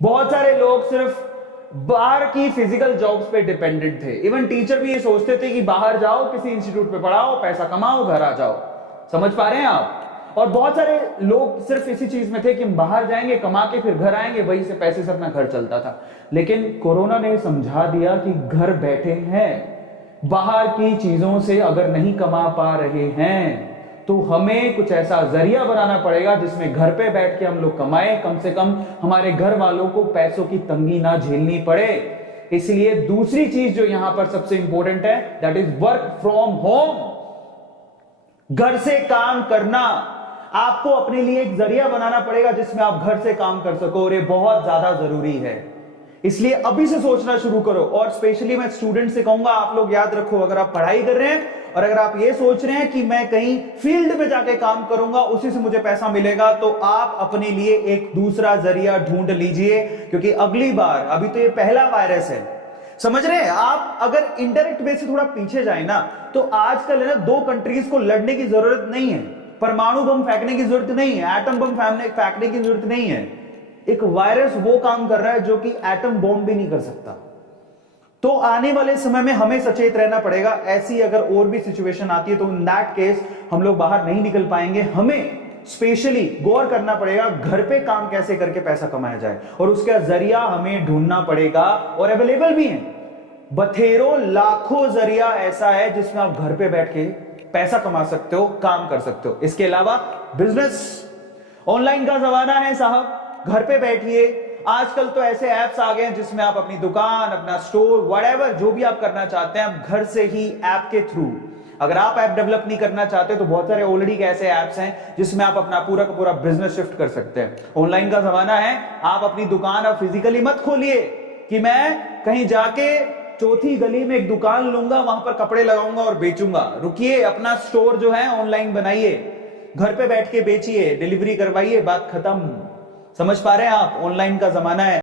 बहुत सारे लोग सिर्फ बाहर की फिजिकल जॉब्स पे डिपेंडेंट थे। इवन टीचर भी ये सोचते थे कि बाहर जाओ, किसी इंस्टीट्यूट पे पढ़ाओ, पैसा कमाओ, घर आ जाओ। समझ पा रहे हैं आप? और बहुत सारे लोग सिर्फ इसी चीज में थे कि हम बाहर जाएंगे, कमा के फिर घर आएंगे, वही से पैसे से अपना घर चलता था। लेकिन कोरोना ने समझा दिया कि घर बैठे हैं, बाहर की चीजों से अगर नहीं कमा पा रहे हैं तो हमें कुछ ऐसा जरिया बनाना पड़ेगा जिसमें घर पे बैठ के हम लोग कमाएं, कम से कम हमारे घर वालों को पैसों की तंगी ना झेलनी पड़े। इसलिए दूसरी चीज जो यहां पर सबसे इंपॉर्टेंट है, that is work from home. घर से काम करना, आपको अपने लिए एक जरिया बनाना पड़ेगा जिसमें आप घर से काम कर सको, और ये बहुत ज्यादा जरूरी है। इसलिए अभी से सोचना शुरू करो। और स्पेशली मैं स्टूडेंट से कहूंगा, आप लोग याद रखो, अगर आप पढ़ाई कर रहे हैं और अगर आप ये सोच रहे हैं कि मैं कहीं फील्ड में जाके काम करूंगा, उसी से मुझे पैसा मिलेगा, तो आप अपने लिए एक दूसरा जरिया ढूंढ लीजिए। क्योंकि अगली बार, अभी तो ये पहला वायरस है, समझ रहे हैं आप? अगर इनडायरेक्ट वे से थोड़ा पीछे जाए ना, तो आजकल है ना, दो कंट्रीज को लड़ने की जरूरत नहीं है, परमाणु बम फेंकने की जरूरत नहीं है, एटम बम फेंकने की जरूरत नहीं है। एक वायरस वो काम कर रहा है जो कि एटम बॉम्ब भी नहीं कर सकता। तो आने वाले समय में हमें सचेत रहना पड़ेगा। ऐसी अगर और भी सिचुएशन आती है तो इन दैट केस हम लोग बाहर नहीं निकल पाएंगे। हमें स्पेशली गौर करना पड़ेगा घर पे काम कैसे करके पैसा कमाया जाए, और उसका जरिया हमें ढूंढना पड़ेगा। और अवेलेबल भी है बथेरों लाखों जरिया ऐसा है जिसमें आप घर पे बैठ के पैसा कमा सकते हो, काम कर सकते हो। इसके अलावा बिजनेस, ऑनलाइन का जमाना है साहब, घर पे बैठिए। आजकल तो ऐसे ऐप्स आ गए हैं जिसमें आप अपनी दुकान, अपना स्टोर, व्हाटएवर जो भी आप करना चाहते हैं, आप घर से ही ऐप के थ्रू। अगर आप ऐप डेवलप नहीं करना चाहते तो बहुत सारे ऑलरेडी ऐसे ऐप्स हैं जिसमें आप अपना पूरा का पूरा बिजनेस शिफ्ट कर सकते हैं। ऑनलाइन का जमाना है, आप अपनी दुकान अब फिजिकली मत खोलिए कि मैं कहीं जाके चौथी गली में एक दुकान लूंगा, वहां पर कपड़े लगाऊंगा और बेचूंगा। रुकिए, अपना स्टोर जो है ऑनलाइन बनाइए, घर पे बैठ के बेचिए, डिलीवरी करवाइए, बात खत्म। समझ पा रहे हैं आप? ऑनलाइन का जमाना है।